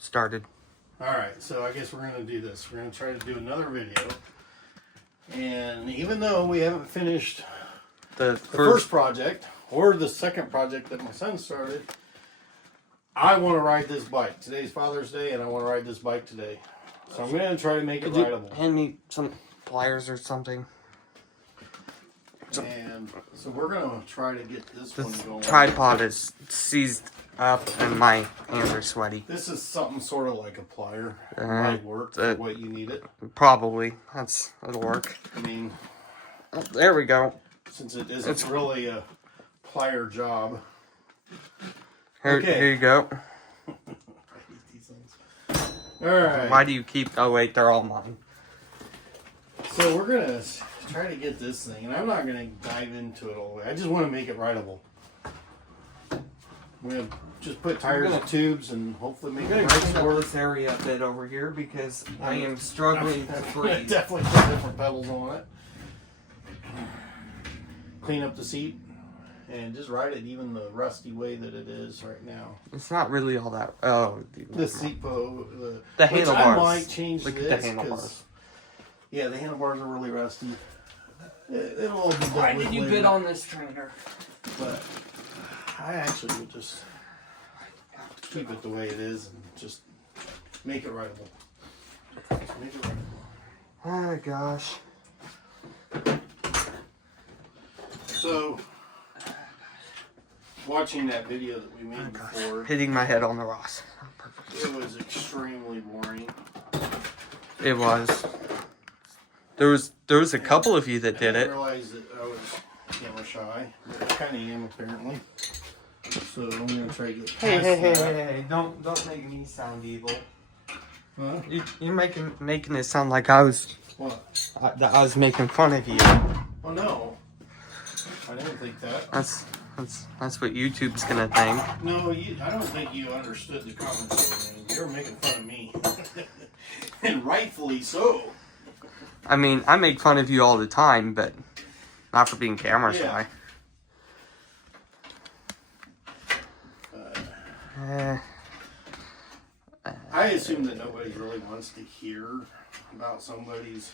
started. Alright, so I guess we're going to do this. We're going to try to do another video. And even though we haven't finished the first project, or the second project that my son started, I want to ride this bike. Today's Father's Day, and I want to ride this bike today. So I'm going to try to make it rideable. Hand me some pliers or something. And so we're going to try to get this one going. Tripod is seized up and my hands are sweaty. This is something sort of like a plier. It might work for what you need it. Probably. It'll work. I mean, oh, there we go. Since it's really a plier job. Here you go. Alright. Why do you keep... Oh, wait, they're all mine. So we're going to try to get this thing, and I'm not going to dive into it all the way. I just want to make it rideable. We're going to just put tires and tubes and hopefully make it clean up this area a bit over here because I am struggling to breathe. Definitely put different pedals on it. Clean up the seat. And just ride it even the rusty way that it is right now. It's not really all that... Oh. The seat the handlebars. I might change Look this. at the handlebars. Yeah, the handlebars are really rusty. It'll all be done. Why did you bid on this trainer? But I actually would just keep it the way it is and just make it rideable. Just make it rideable. Oh, gosh. So... watching that video that we made before, hitting my head on the rocks. it was extremely boring. It was. There was a couple of you that did I it. realized that I was camera shy, but I kind of am apparently. So I'm gonna try to get past Hey! Don't make me sound evil. Huh? You're making it sound like I was that I was making fun of you. Oh no, I didn't think that. That's what YouTube's gonna think. No, I don't think you understood the commentary. You're making fun of me, and rightfully so. I mean, I make fun of you all the time, but not for being camera shy. I assume that nobody really wants to hear about somebody's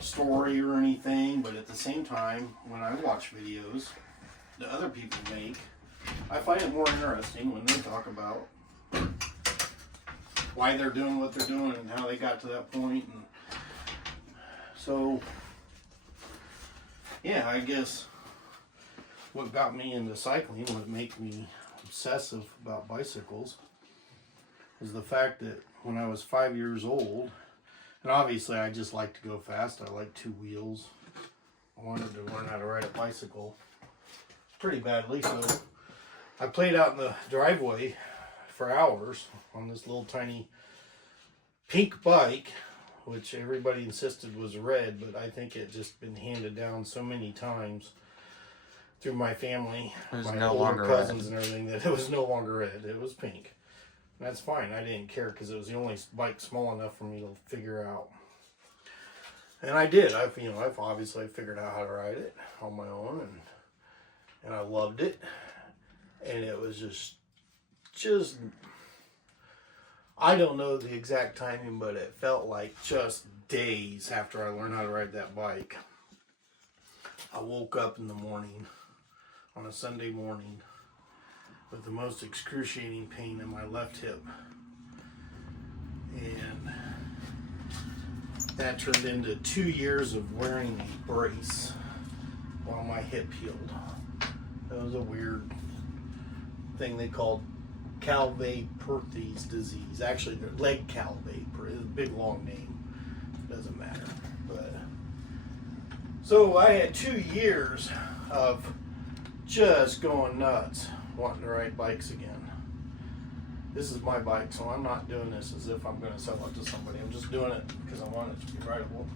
story or anything, but at the same time, when I watch videos that other people make, I find it more interesting when they talk about why they're doing what they're doing and how they got to that point. And so, yeah, I guess what got me into cycling, what made me obsessive about bicycles, is the fact that when I was 5 years old, and obviously I just like to go fast, I like two wheels, I wanted to learn how to ride a bicycle pretty badly, so I played out in the driveway for hours on this little tiny pink bike, which everybody insisted was red, but I think it just been handed down so many times through my family, my older cousins and everything, that it was no longer red, it was pink. And that's fine, I didn't care because it was the only bike small enough for me to figure out. And I did, I've obviously figured out how to ride it on my own, and I loved it, and it was just, I don't know the exact timing, but it felt like just days after I learned how to ride that bike. I woke up in the morning, on a Sunday morning, with the most excruciating pain in my left hip, and that turned into 2 years of wearing a brace while my hip healed. That was a weird thing they called Calvé-Perthes disease. Actually, they're leg Calvé. It's a big long name. Doesn't matter. But so I had 2 years of just going nuts, wanting to ride bikes again. This is my bike, so I'm not doing this as if I'm going to sell it to somebody. I'm just doing it because I want it to be rideable.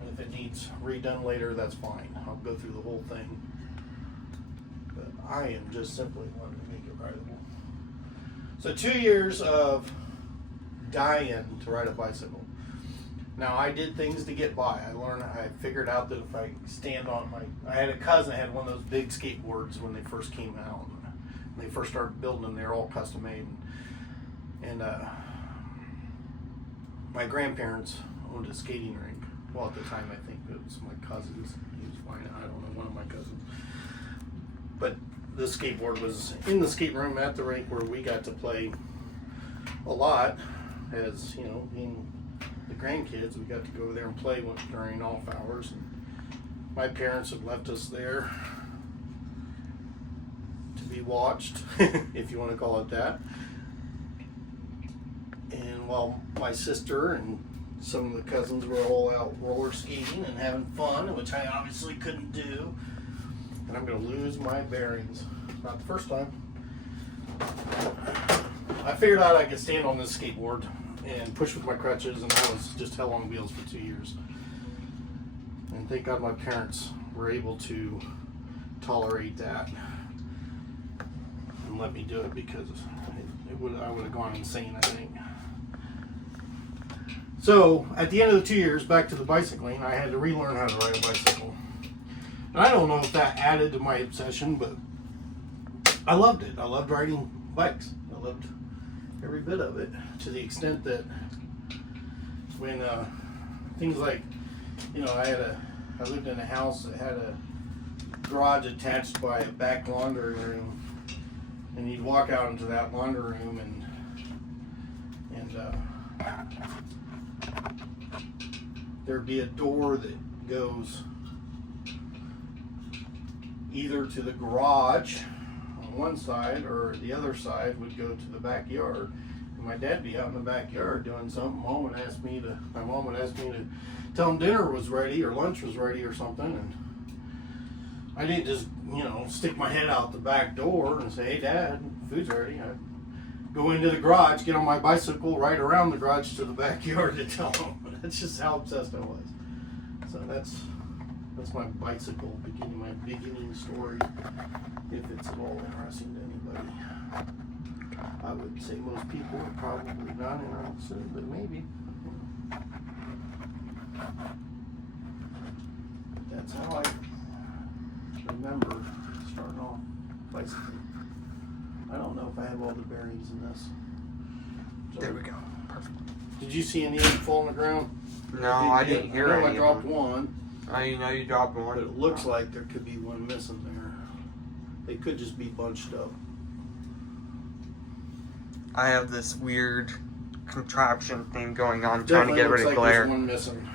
And if it needs redone later, that's fine. I'll go through the whole thing. But I am just simply wanting to make it rideable. So 2 years of dying to ride a bicycle. Now I did things to get by. I figured out that if I stand on I had a cousin that had one of those big skateboards when they first came out. When they first started building them, they were all custom made. And my grandparents owned a skating rink. Well, at the time, I think it was my cousin's. He was fine. I don't know, one of my cousins. But the skateboard was in the skate room at the rink where we got to play a lot. As you know, being the grandkids, we got to go there and play during off hours. And my parents had left us there to be watched, if you want to call it that. And while my sister and some of the cousins were all out roller skating and having fun, which I obviously couldn't do, and I'm going to lose my bearings. Not the first time. I figured out I could stand on this skateboard and push with my crutches, and I was just hell on wheels for 2 years. And thank God my parents were able to tolerate that and let me do it, because I would have gone insane, I think. So at the end of the 2 years, back to the bicycling, I had to relearn how to ride a bicycle. And I don't know if that added to my obsession, but I loved it. I loved riding bikes. I loved every bit of it, to the extent that when things like, you know, I lived in a house that had a garage attached by a back laundry room, and you'd walk out into that laundry room and there'd be a door that goes either to the garage on one side, or the other side would go to the backyard. And my dad'd be out in the backyard doing something. My mom would ask me to tell him dinner was ready or lunch was ready or something. And I didn't just, you know, stick my head out the back door and say, "Hey, Dad, food's ready." I'd go into the garage, get on my bicycle, ride around the garage to the backyard to tell him. That's just how obsessed I was. So that's my bicycle my beginning story, if it's at all interesting to anybody. I would say most people are probably not interested, but maybe. That's how I remember starting off bicycling. I don't know if I have all the bearings in this. So, There we go. Perfect. did you see any of them fall on the ground? No, I didn't hear I know any I dropped of them. one. I know you dropped one. But it looks like there could be one missing there. They could just be bunched up. I have this weird contraption thing going on, Definitely trying to get rid looks of like glare. there's one missing.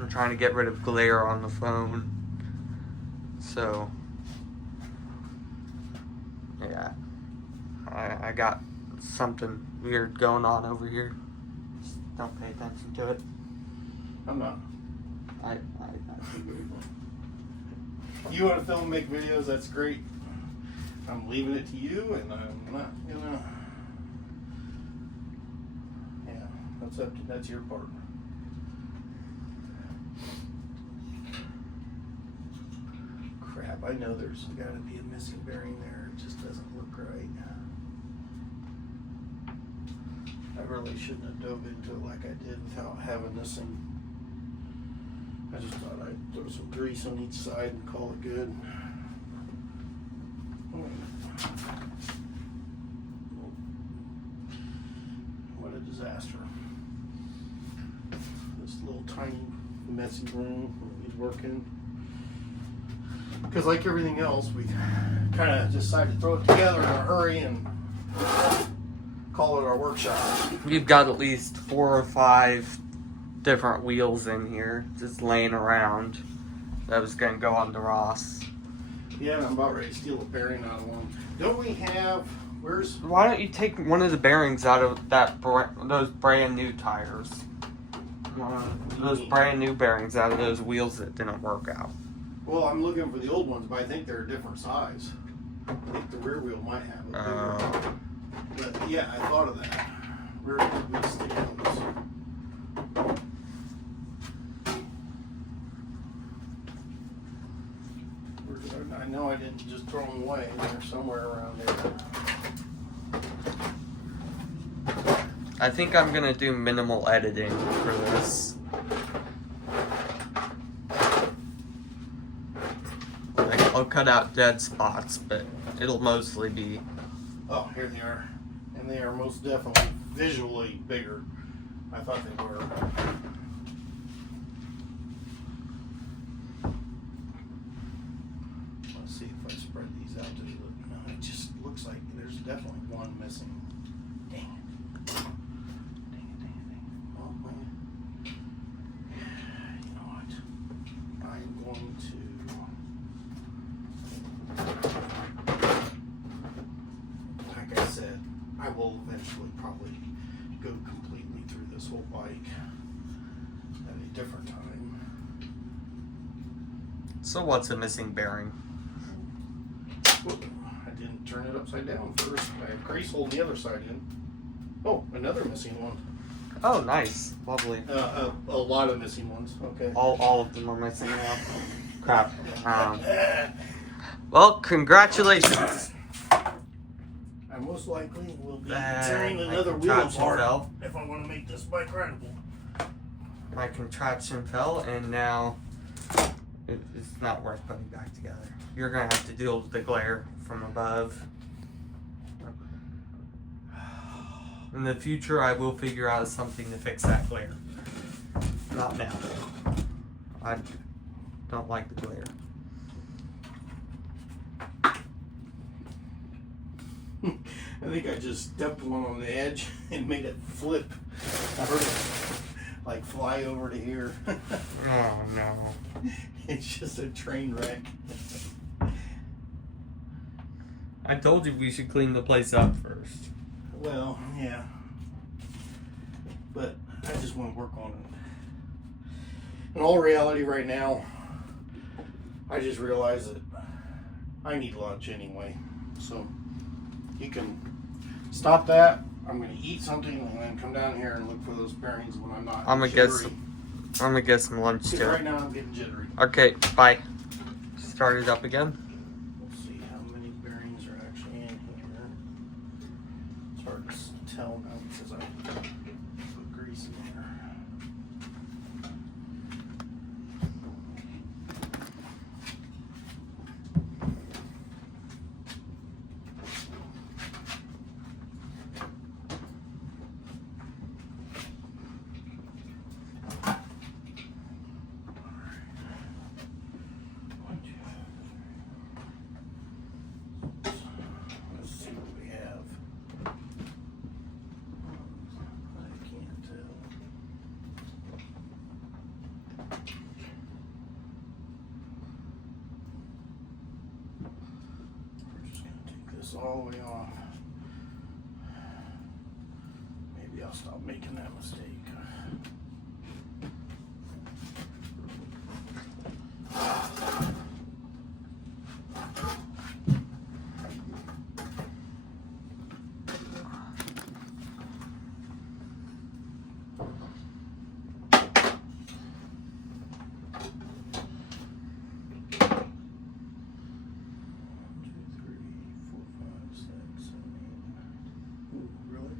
I'm trying to get rid of glare on the phone. So, yeah. I got something weird going on over here. Just don't pay attention to it. I'm not. I You want to film and make videos? That's great. I'm leaving it to you, and I'm not gonna. Yeah, that's your part. Crap! I know there's got to be a missing bearing there. It just doesn't look right. I really shouldn't have dove into it like I did without having this thing. I just thought I'd throw some grease on each side and call it good. What a disaster. This little tiny messy room he's working. Because like everything else, we kind of decided to throw it together in a hurry and call it our workshop. You've got at least 4 or 5 different wheels in here, just laying around. That was going to go on to Ross. Yeah, and I'm about ready to steal a bearing out of one. Don't we have... Why don't you take one of the bearings out of those brand new tires? Those brand new bearings out of those wheels that didn't work out. Well, I'm looking for the old ones, but I think they're a different size. I think the rear wheel might have it. But yeah, I thought of that. Rear wheel would stick out those. I know I didn't just throw them away. They're somewhere around there. I think I'm gonna do minimal editing for this. Like, I'll cut out dead spots, but it'll mostly be... Oh, here they are. And they are most definitely visually bigger. I thought they were. Let's see if I spread these out to look. No, it just looks like there's definitely one missing. Dang it. Dang it. Oh, man. You know what? I'm going to, like I said, I will eventually probably go completely through this whole bike at a different time. So what's a missing bearing? Whoop, I didn't turn it upside down first. I have grease holding the other side in. Oh, another missing one. Oh, nice. Lovely. A lot of missing ones. Okay. All of them are missing now. Crap. Well, congratulations. I most likely will be And tearing my another wheel contraption apart fell. if I want to make this bike rideable. My contraption fell, and now it's not worth putting back together. You're gonna have to deal with the glare from above. In the future, I will figure out something to fix that glare. Not now. I don't like the glare. I think I just stepped one on the edge and made it flip. I heard it like fly over to here. Oh no. It's just a train wreck. I told you we should clean the place up first. Well, yeah. But I just want to work on it. In all reality right now, I just realized that I need lunch anyway. So you can stop that. I'm going to eat something and then come down here and look for those bearings when I'm not I'm jittery. gonna get some lunch Because too. right now I'm getting jittery. Okay, bye. Start it up again. We'll see how many bearings are actually in here. It's hard to tell now because I put grease in there. Let's see what we have. I can't tell. We're just going to take this all the way off. Maybe I'll stop making that mistake. Ooh, really?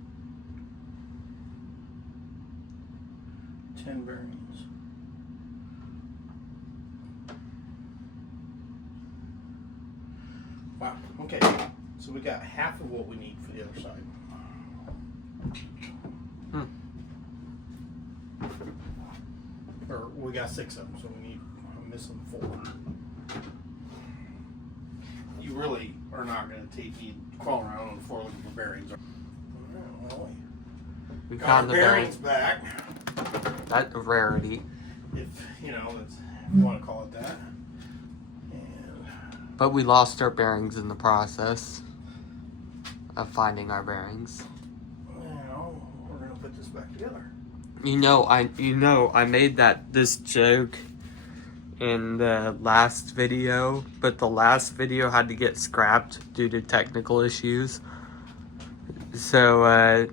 10 bearings. Wow, okay. So we got half of what we need for the other side. Or we got 6 of them, so I'm missing 4. You really are not going to take me crawling around on the floor looking for bearings. Well, We got found our the bearings bearing. back, That's a rarity. if you know, if you want to call it that. And But we lost our bearings in the process of finding our bearings. now we're going to put this back together. I made this joke in the last video, but the last video had to get scrapped due to technical issues. So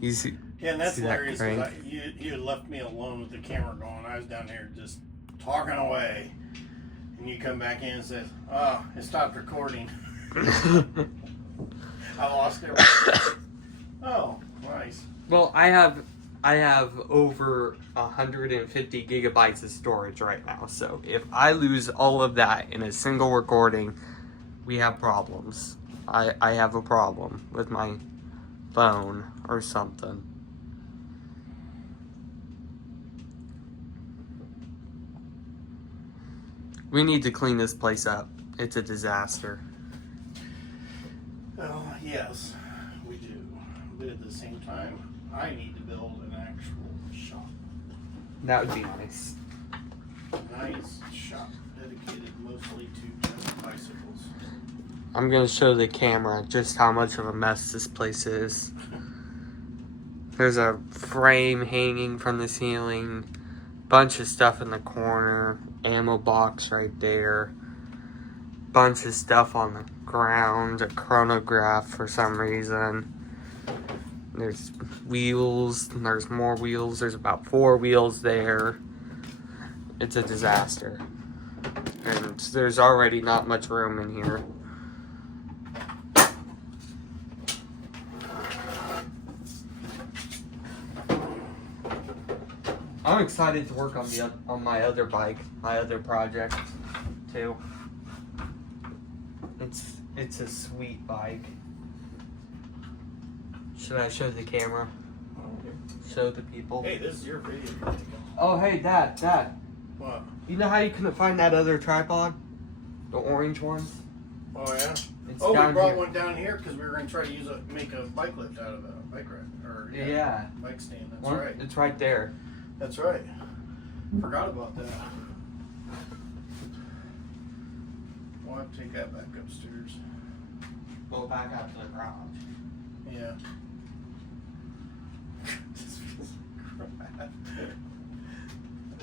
you see, Yeah, and that's see that hilarious crane? because you had left me alone with the camera going. I was down there just talking away. And you come back in and says, "Oh, it stopped recording." I lost everything. Oh, nice. Well, I have over 150 gigabytes of storage right now. So if I lose all of that in a single recording, we have problems. I have a problem with my phone or something. We need to clean this place up. It's a disaster. Well, yes, we do. But at the same time, I need to build an actual shop. That would be nice. Nice shop dedicated mostly to just bicycles. I'm gonna show the camera just how much of a mess this place is. There's a frame hanging from the ceiling, bunch of stuff in the corner, ammo box right there, bunch of stuff on the ground, a chronograph for some reason. There's wheels, and there's more wheels. There's about 4 wheels there. It's a disaster. And there's already not much room in here. I'm excited to work on my other bike, my other project, too. It's a sweet bike. Should I show the camera? Show the people. Hey, this is your video. Oh, hey, Dad. What? You know how you couldn't find that other tripod? The orange ones? Oh, yeah? It's We down brought here. one down here because we were going to try to make a bike lift out of a bike rack. Or, Yeah. Bike stand. That's One- right. It's right there. That's right. Forgot about that. We'll have to take that back upstairs. Go back out to the garage. Yeah. This feels like crap. I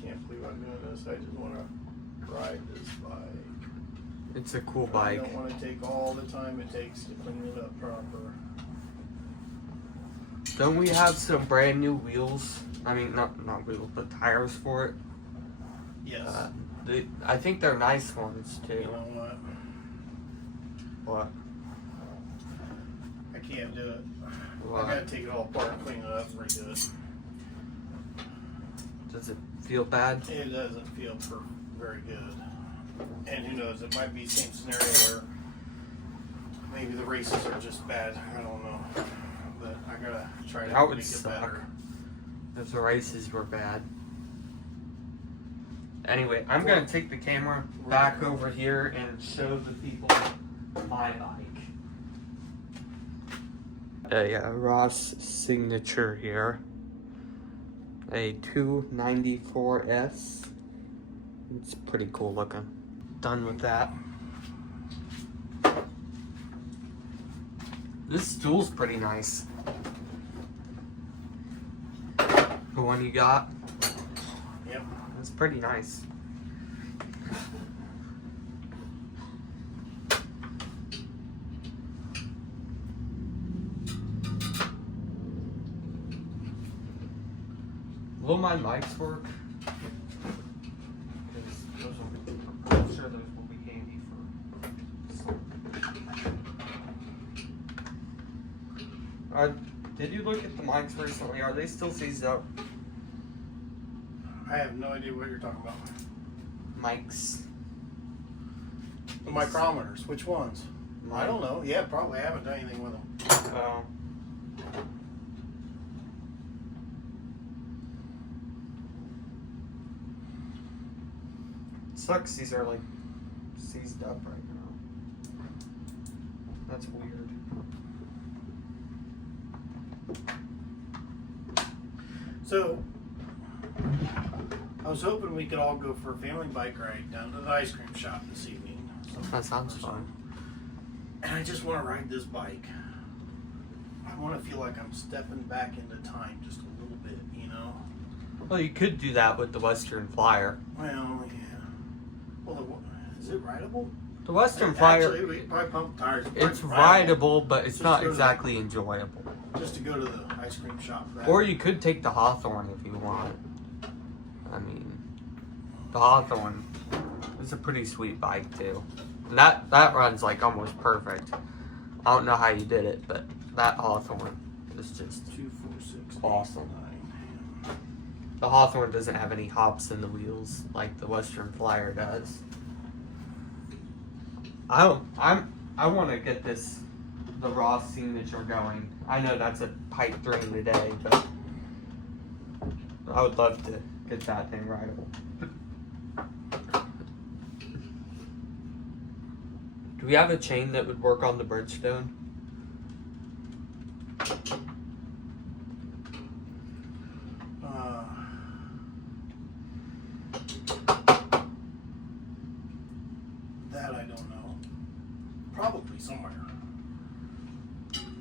can't believe I'm doing this. I just want to ride this bike. It's a cool I bike. don't want to take all the time it takes to clean it up proper. Don't we have some brand new wheels? I mean, not wheels, but tires for it. Yes. I think they're nice ones You too. know what? What? I can't do it. What? I gotta take it all apart and clean it up and redo it. Does it feel bad? It doesn't feel very good. And who knows, it might be the same scenario where maybe the races are just bad. I don't know. But I gotta try to That would make it suck. better. If the races were bad. Anyway, I'm gonna take the camera back over here and show the people my bike. A Ross signature here. A 294S. It's pretty cool looking. Done with that. This stool's pretty nice. The one you got? Yep. It's pretty nice. Will my mics work? I'm sure those will be handy for. Did you look at the mics recently? Are they still seized up? I have no idea what you're talking about. Mics. The micrometers. Which ones? I don't know. Yeah, probably. I haven't done anything with them. Oh. Sucks these are like seized up right now. That's weird. So, I was hoping we could all go for a family bike ride down to the ice cream shop this evening. That sounds fun. And I just want to ride this bike. I want to feel like I'm stepping back into time just a little bit, you know? Well, you could do that with the Western Flyer. Well, yeah. Well, is it rideable? The Western Flyer, Actually, we could probably pump tires. it's rideable, but it's Just not go to- exactly enjoyable. Just to go to the ice cream shop. For that. Or you could take the Hawthorne if you want. I mean, the Hawthorne is a pretty sweet bike too. And that runs like almost perfect. I don't know how you did it, but that Hawthorne is just 2, 4, 6, awesome. 9. The Hawthorne doesn't have any hops in the wheels like the Western Flyer does. I want to get the Ross signature going. I know that's a pipe dream today, but I would love to get that thing rideable. Do we have a chain that would work on the Bridgestone? That I don't know. Probably somewhere.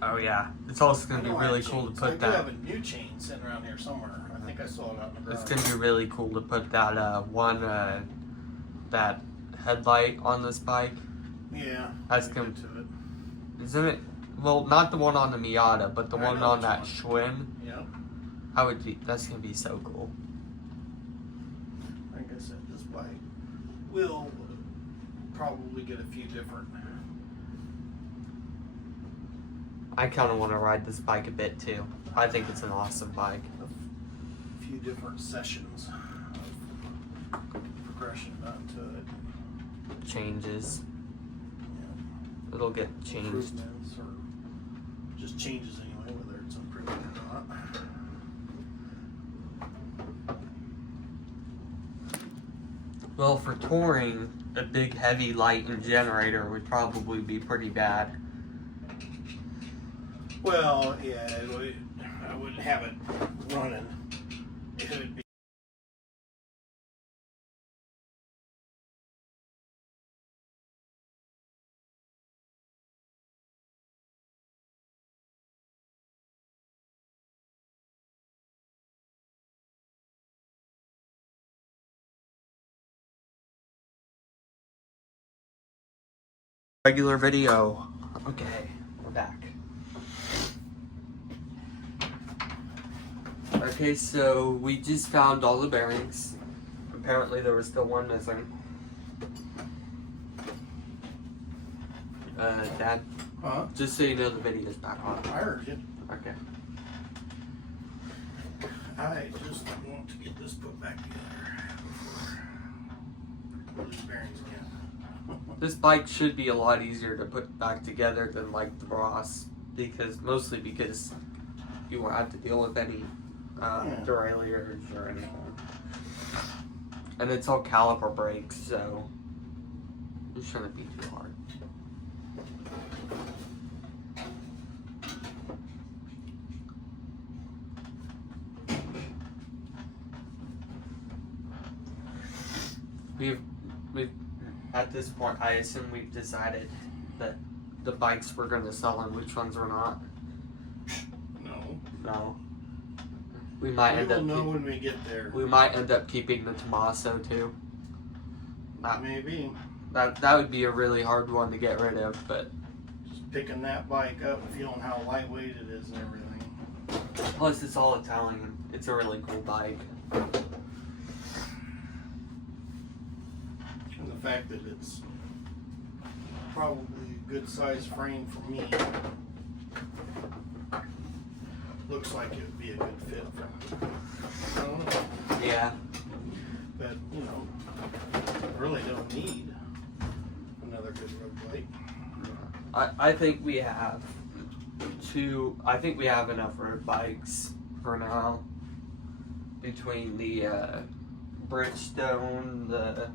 Oh yeah, it's also gonna be really cool to put I that. do have a new chain sitting around here somewhere. I think I saw it out in the garage. It's gonna be really cool to put that that headlight on this bike. Yeah. That's gonna. Isn't it? Well, not the one on the Miata, but the one on that Schwinn. Yeah. That's gonna be so cool. Like I said, this bike will probably get a few different. I kind of want to ride this bike a bit too. I think it's an awesome bike. A few different sessions of progression done to it. Changes. Yeah. It'll get changed. Improvements or just changes anyway, whether it's improvement or not. Well, for touring, a big heavy light and generator would probably be pretty bad. Well, yeah, I wouldn't have it running. It would be. Regular video. Okay, we're back. Okay, so we just found all the bearings. Apparently there was still one missing. Dad? Huh? Just so you know, the video's back on. I heard you. Okay. I just want to get this put back together before these bearings again. This bike should be a lot easier to put back together than like the Ross, mostly because you won't have to deal with any derailleurs or anything. And it's all caliper brakes, so it shouldn't be too hard. We've at this point, I assume we've decided that the bikes we're going to sell and which ones we're not. No. We might end up. know when we get there. We might end up keeping the Tommaso too. Maybe. That would be a really hard one to get rid of, but Just picking that bike up, feeling how lightweight it is and everything. plus it's all Italian. It's a really cool bike. And the fact that it's probably a good size frame for me. Looks like it would be a good fit for me. I don't know. Yeah. But, you know, I really don't need another good road bike. I think we have I think we have enough road bikes for now. Between the Bridgestone, the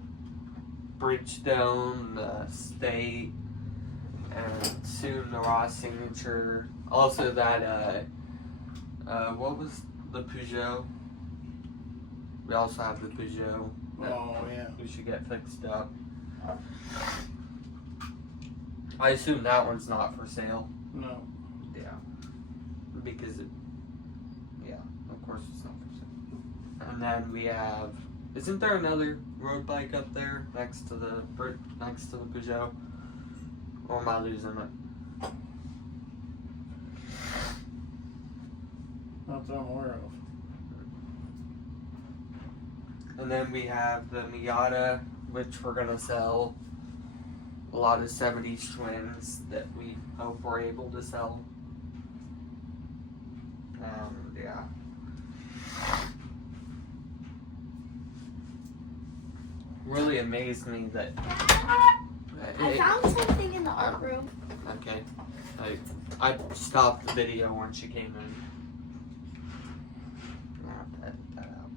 State, and soon the Ross Signature. Also that, what was the Peugeot? We also have the Peugeot. Oh, yeah. We should get fixed up. I assume that one's not for sale. No. Yeah. Because of course it's not for sale. And then we have, isn't there another road bike up there next to the Peugeot? Or am I losing it? Not that I'm aware of. And then we have the Miata, which we're gonna sell. A lot of 70s twins that we hope we're able to sell. Yeah. Really amazed me that I found something in the art room. Okay. I stopped the video when she came in. I'll edit that out.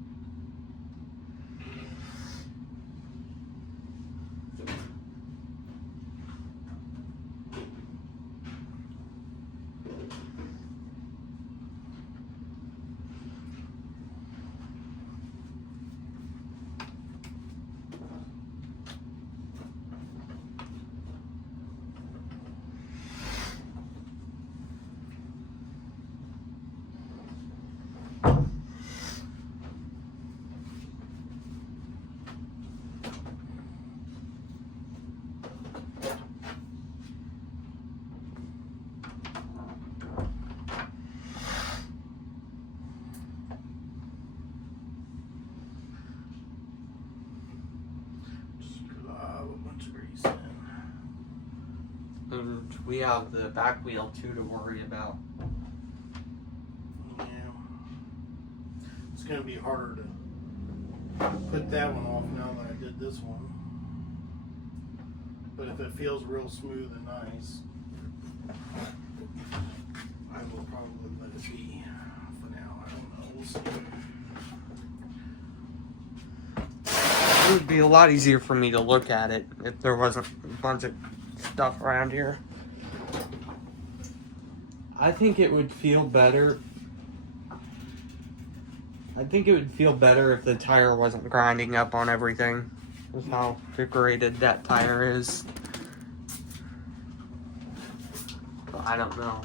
And we have the back wheel too to worry about. Yeah. It's going to be harder to put that one off now that I did this one. But if it feels real smooth and nice, I will probably let it be for now. I don't know. We'll see. It would be a lot easier for me to look at it if there wasn't a bunch of stuff around here. I think it would feel better. I think it would feel better if the tire wasn't grinding up on everything. With how degraded that tire is. But I don't know.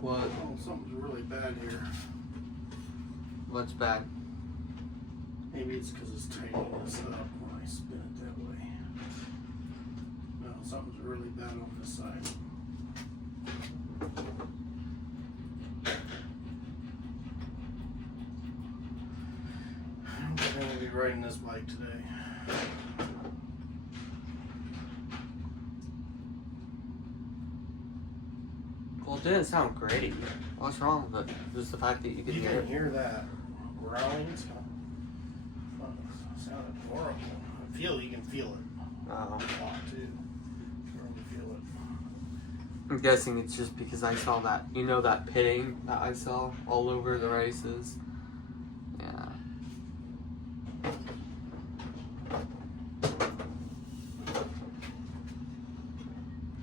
What? Oh, something's really bad here. What's bad? Maybe it's because it's tightening this up when I spin it that way. No, something's really bad on this side. I'm going to be riding this bike today. Well, it didn't sound great. What's wrong with it? Just the fact that you could You hear can it. hear that growling. It sounded horrible. You can feel it. Oh. A lot too. You can really feel it. I'm guessing it's just because I saw that, you know, that pitting that I saw all over the races. Yeah.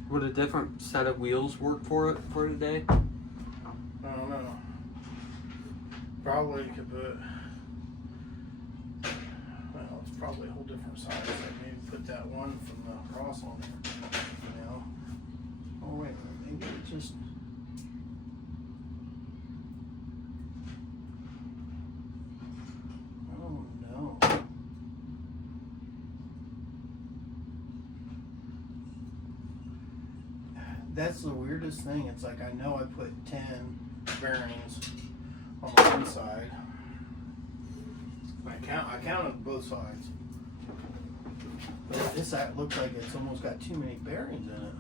Would a different set of wheels work for it for today? I don't know. Probably could put. Well, it's probably a whole different size. Like maybe put that one from the cross on there. You know. Oh wait, maybe it just. Oh no. That's the weirdest thing. It's like I know I put 10 bearings on the one side. I counted both sides. But this side looks like it's almost got too many bearings in it.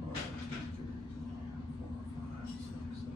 1, 2, 3, 4, 5, 6, 7,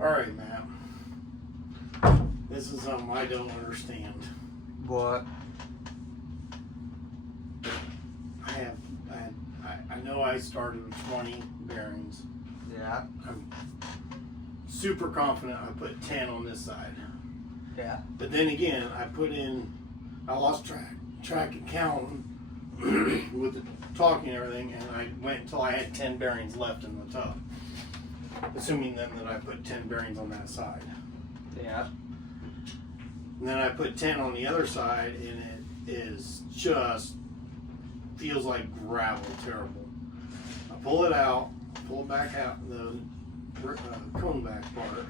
All right, Matt. This is something I don't understand. What? I know I started with 20 bearings. Yeah. I'm super confident I put 10 on this side. Yeah. But then again, I lost track of counting with the talking and everything, and I went until I had 10 bearings left in the tub. Assuming then that I put 10 bearings on that side. Yeah. And then I put 10 on the other side, and it is just feels like gravel, terrible. I pull it back out, the cone back part,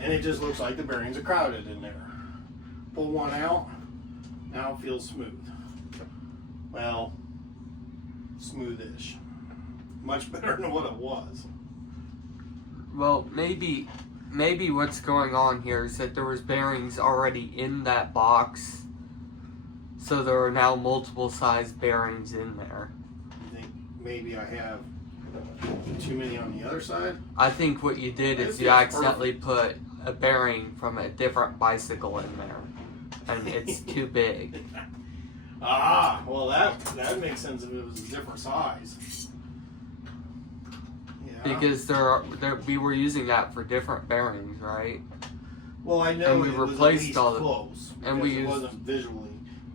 and it just looks like the bearings are crowded in there. Pull one out, now it feels smooth. Well, smoothish. Much better than what it was. Well, maybe what's going on here is that there was bearings already in that box, so there are now multiple size bearings in there. You think maybe I have too many on the other side? I think what you did is you accidentally put a bearing from a different bicycle in there, and it's too big. Ah, well that makes sense if it was a different size. Because we were using that for different bearings, right? Well, I know and we it replaced was at least all close, and we it used, wasn't visually.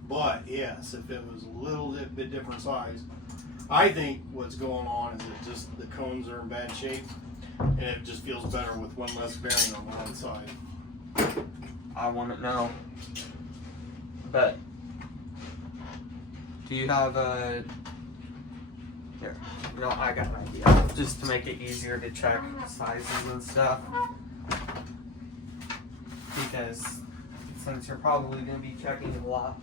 But yes, if it was a little bit different size, I think what's going on is that just the cones are in bad shape, and it just feels better with one less bearing on one side. I want to know. But do you have a? Here, no, I got an idea. Just to make it easier to check sizes and stuff. Because since you're probably going to be checking a lot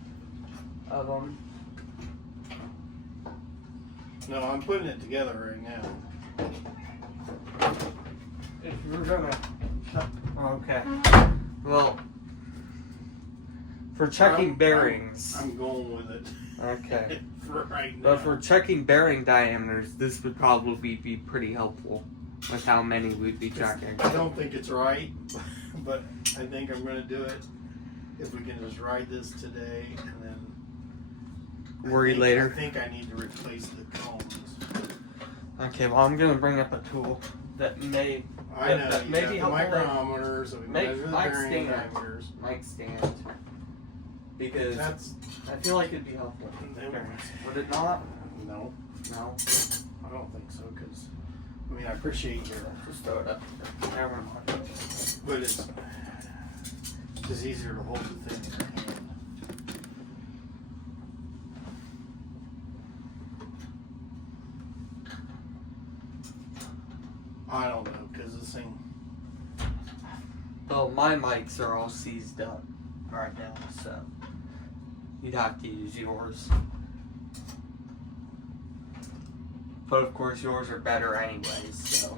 of them. No, I'm putting it together right now. If you're gonna. Okay. Well, for checking bearings. I'm going with it. Okay. For right now. But for checking bearing diameters, this would probably be pretty helpful with how many we'd be checking. I don't think it's right, but I think I'm going to do it if we can just ride this today, and then worry later. I think I need to replace the cones. Okay, well I'm gonna bring up a tool that may I know, that you may got be the helpful. micrometers, so we measure the Mic bearing stand. diameters. Mic stand. Because That's I feel like it'd be helpful. Would it not? no, No. I don't think so. Because I mean, I appreciate your, Just throw it up. Never mind. but it's just easier to hold the thing in your hand. I don't know, because this thing. Well, my mics are all seized up right now, so you'd have to use yours. But of course, yours are better anyways, so.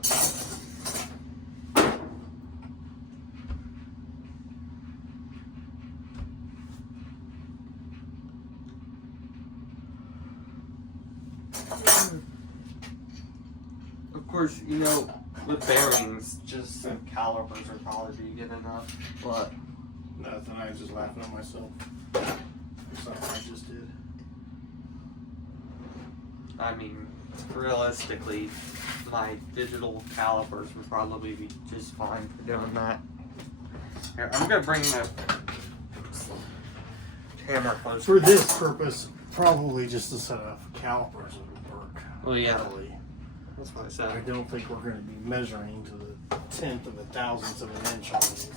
Of course, you know, with bearings, just some calipers would probably be good enough. But Nothing, I was just laughing at myself. Something I just did. I mean, realistically, my digital calipers would probably be just fine for doing that. Here, I'm gonna bring the camera closer. For this purpose, probably just a set of calipers would work. Well, yeah. Really. That's what I I said. don't think we're going to be measuring to the 10th of a thousandth of an inch on these.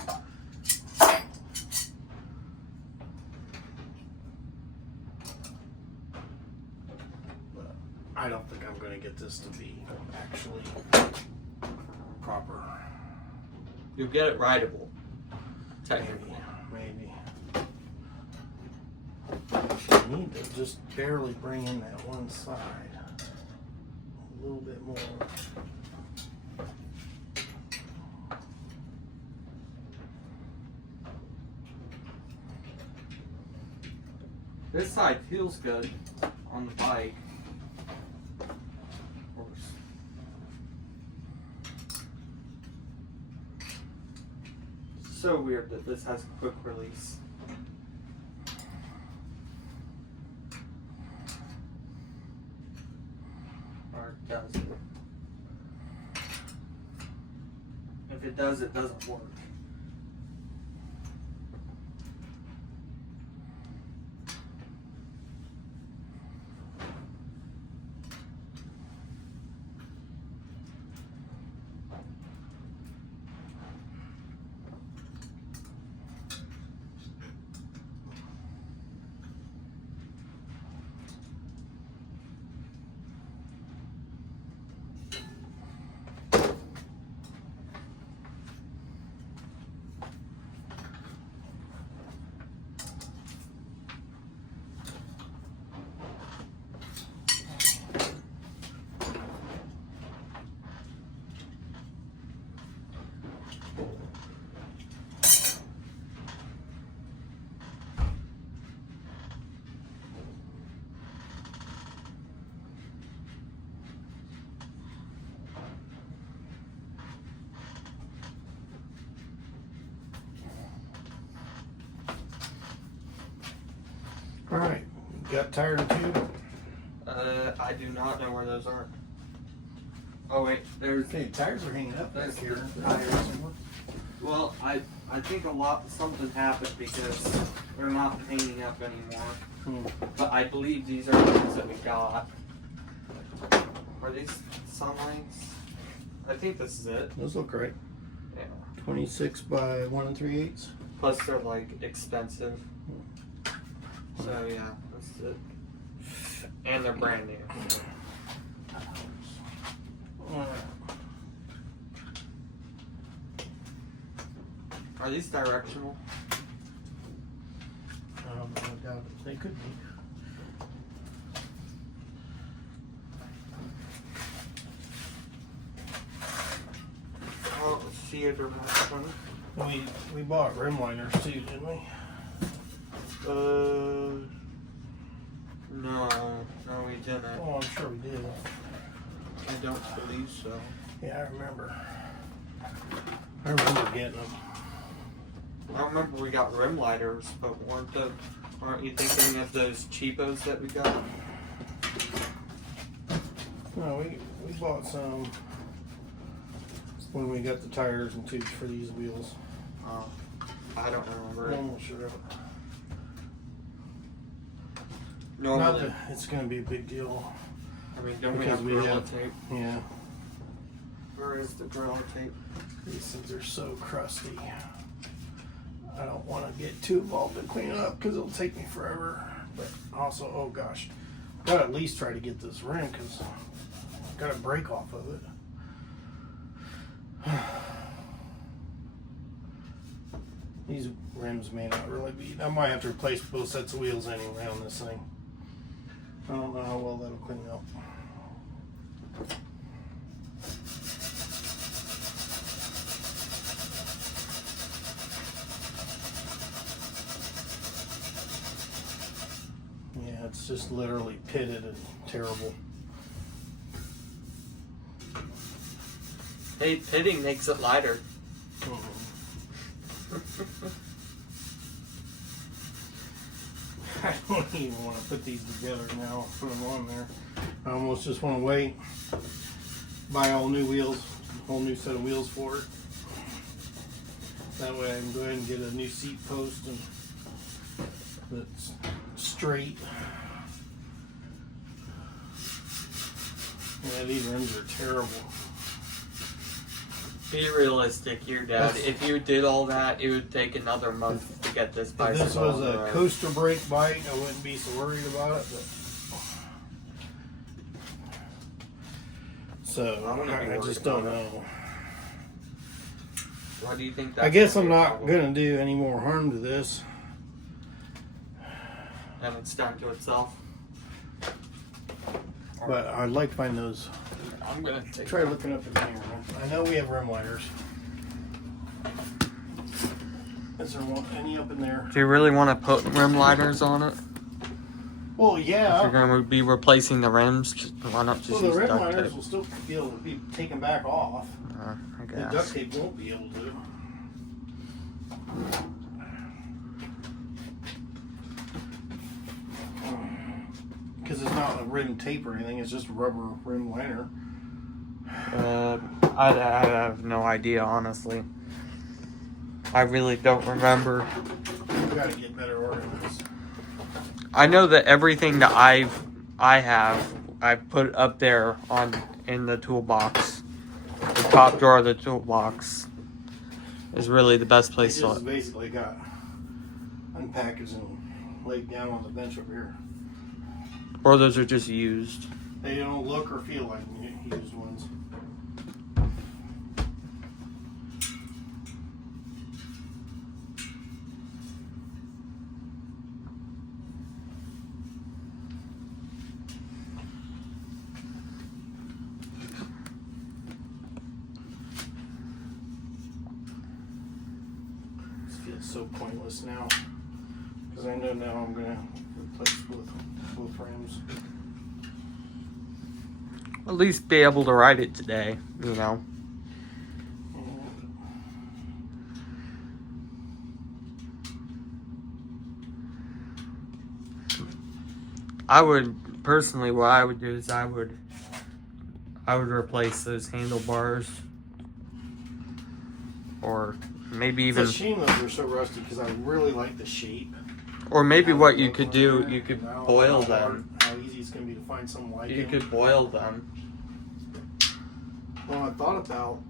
But I don't think I'm going to get this to be actually proper. You'll get it rightable. Technically. Maybe. I need to just barely bring in that one side. A little bit more. This side feels good on the bike. Of course. So weird that this has quick release. Or does it? If it does, it doesn't work. Alright, got tire and tube? I do not know where those are. Oh wait, there's. Okay, tires are hanging up back That's here. the tires. Well, I think something happened because they're not hanging up anymore. But I believe these are the ones that we got. Are these sunlights? I think this is it. Those look great. Yeah. 26 by 1 3/8. Plus they're like expensive. So yeah, that's it. And they're brand new. Are these directional? I don't know, I doubt it. They could be. Oh, theater one. We bought rim liners too, didn't we? No, we didn't. Oh, I'm sure we did. I don't believe so. Yeah, I remember. I remember getting them. I remember we got rim lighters, but weren't Aren't you thinking of those cheapos that we got? No, we bought some when we got the tires and tubes for these wheels. Oh, I don't remember. I'm not sure. Normally, Not that it's going to be a big deal. I mean, don't we because have we Gorilla have- tape? Yeah. Where is the Gorilla tape? These things are so crusty. I don't want to get too involved in cleaning up because it'll take me forever. But also, oh gosh, gotta at least try to get this rim because I got a break off of it. These rims may not really be. I might have to replace both sets of wheels anyway on this thing. I don't know how well that'll clean up. Yeah, it's just literally pitted and terrible. Hey, pitting makes it lighter. I don't even want to put these together now, put them on there. I almost just want to wait, buy all new wheels, a whole new set of wheels for it. That way I can go ahead and get a new seat post and that's straight. Yeah, these rims are terrible. Be realistic here, Dad. If you did all that, it would take another month to get this If bicycle. this was on the a road. coaster brake bike, I wouldn't be so worried about it. But so I wouldn't be I worried just don't about it. know. Why do you think I that's guess gonna I'm be a not problem? gonna do any more harm to this. And it's done to itself. But I'd like to find those. I'm gonna take. Try looking up in here. I know we have rim liners. Is there any up in there? Do you really want to put rim liners on it? Well, If you're yeah. gonna be replacing the rims, why not just Well, the use rim duct liners tape? will still be able to be taken back off. I The duct guess. tape won't be able to. Because it's not a rim tape or anything, it's just a rubber rim liner. I have no idea, honestly. I really don't remember. You gotta get better organized. I know that everything that I put up there in the toolbox. The top drawer of the toolbox is really the best They place to just look. basically got unpackaged and laid down on the bench over here. Or those are just used. They don't look or feel like used ones. This feels so pointless now. Because I know now I'm going to replace both rims. At least be able to ride it today, you know. I would personally, what I would do is I would replace those handlebars, or maybe It's even, a shame those are so rusty because I really like the shape. or maybe Now what that you they're could going do, there, you could I don't know boil how them. How easy it's going to be to find something like You it. could boil them. Well, I thought about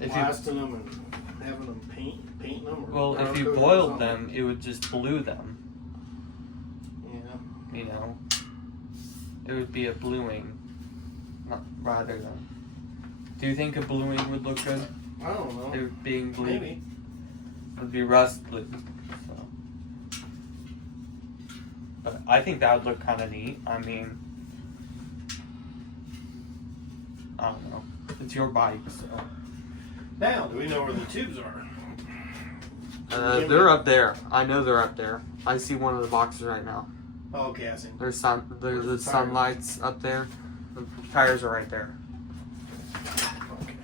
If you blasting them and having them painting them. Or well, if you powder coating or boiled something. them, it would just blue them. Yeah. You know, it would be a bluing, not rather than. Do you think a bluing would look good? I don't know. It being blue, Maybe. it would be rust blue. So. But I think that would look kind of neat. I mean, I don't know. It's your bike, so. Now, do we know where the tubes are? They're up there. I know they're up there. I see one of the boxes right now. Oh, okay, I see. There's Where's the the tire? sunlights up there. The tires are right there. Okay.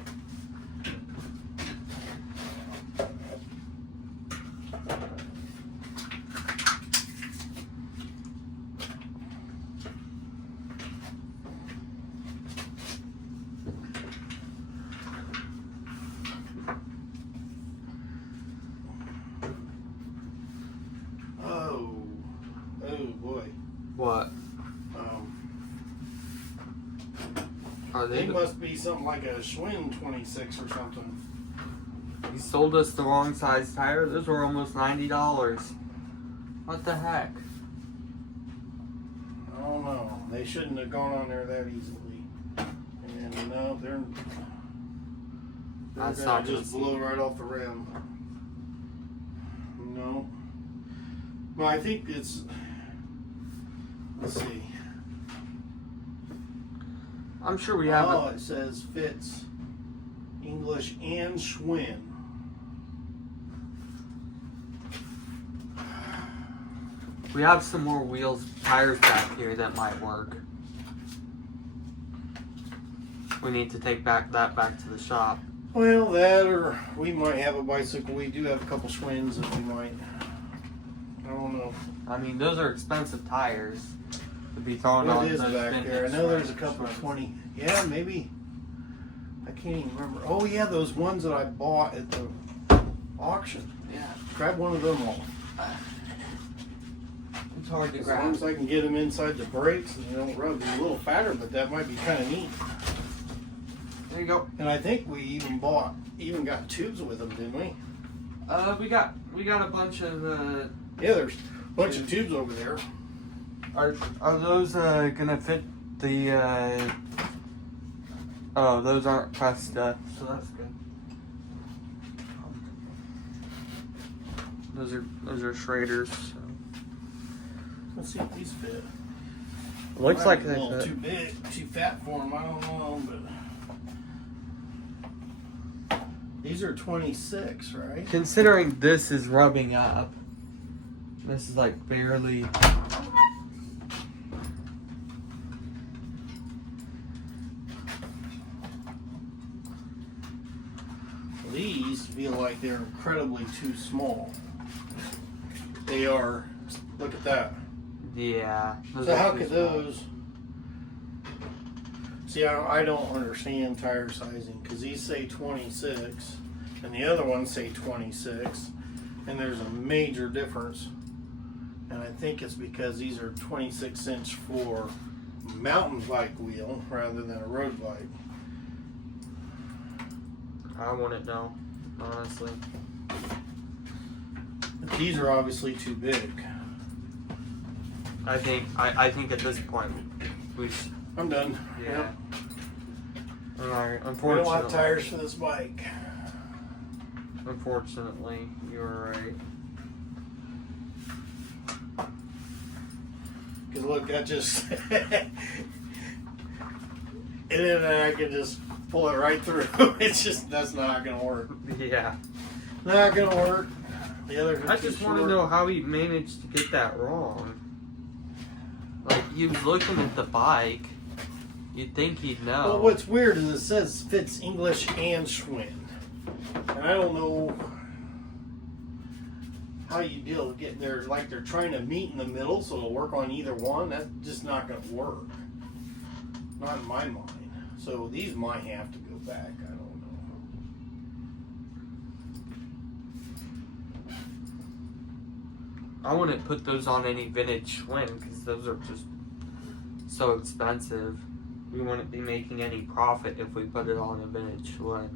What? Are They must be something like a Schwinn 26 or something. He sold us the wrong size tire. Those were almost $90. What the heck? I don't know. They shouldn't have gone on there that easily. And no, they're That's gonna not just easy. blow right off the rim. No. Well, I think it's. Let's see. I'm sure we have. Oh, it says fits English and Schwinn. We have some more wheels, tires back here that might work. We need to take that back to the shop. Well, that or we might have a bicycle. We do have a couple Schwinns that we might. I don't know. I mean, those are expensive tires to be thrown on. What is those back vintage there? I know there's a Schwinns. couple of 20. Yeah, maybe. I can't even remember. Oh, yeah, those ones that I bought at the auction. Yeah, Grab one of them all. it's hard to As long grab. as I can get them inside the brakes and they don't rub. They're a little fatter, but that might be kind of neat. There you go. And I think we even got tubes with them, didn't we? We got a bunch of. Yeah, there's a bunch of tubes over there. Are those gonna fit the? Oh, those aren't pressed, so that's good. Those are Schrader's. So. Let's see if these fit. Looks Might like be a they little fit. too big, too fat for them. I don't know, but these are 26, right? Considering this is rubbing up, this is like barely. These feel like they're incredibly too small. They are. Look at that. Yeah. those So are how too could small. those? See, I don't understand tire sizing because these say 26 and the other ones say 26, and there's a major difference. And I think it's because these are 26" for mountain bike wheel rather than a road bike. I wouldn't know, honestly. But these are obviously too big. I think at this point we. I'm done. Yeah. Alright. We don't have Unfortunately. tires for this bike. Unfortunately, you were right. Because look, that just. And then I can just pull it right through. It's just, that's not going to work. Yeah. Not going to work. The other I just want to know how he managed to get that wrong. Like, he was looking at the bike. You'd think he'd know. Well, what's weird is it says fits English and Schwinn. And I don't know how you deal with getting there. Like they're trying to meet in the middle so it'll work on either one. That's just not going to work. Not in my mind. So these might have to go back. I don't know. I wouldn't put those on any vintage Schwinn because those are just so expensive. We wouldn't be making any profit if we put it on a vintage Schwinn.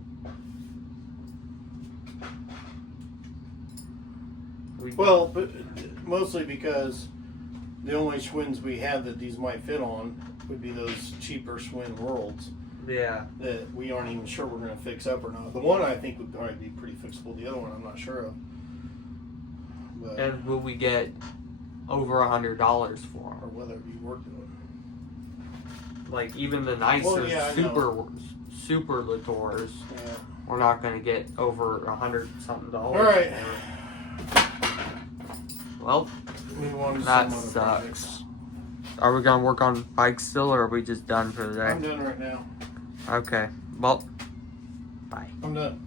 Well, but mostly because the only Schwinns we have that these might fit on would be those cheaper Schwinn Worlds yeah. that we aren't even sure we're going to fix up or not. The one I think would probably be pretty fixable. The other one I'm not sure of. But, And will we get over $100 for or them? whether it be worth it. Like even the nicer Well, yeah, I super Latours, Yeah. we're not going to get over $100-something. All right. Well, Move on to that some other sucks. projects. Are we gonna work on bikes still, or are we just done for the day? I'm done right now. Okay. Well, bye. I'm done.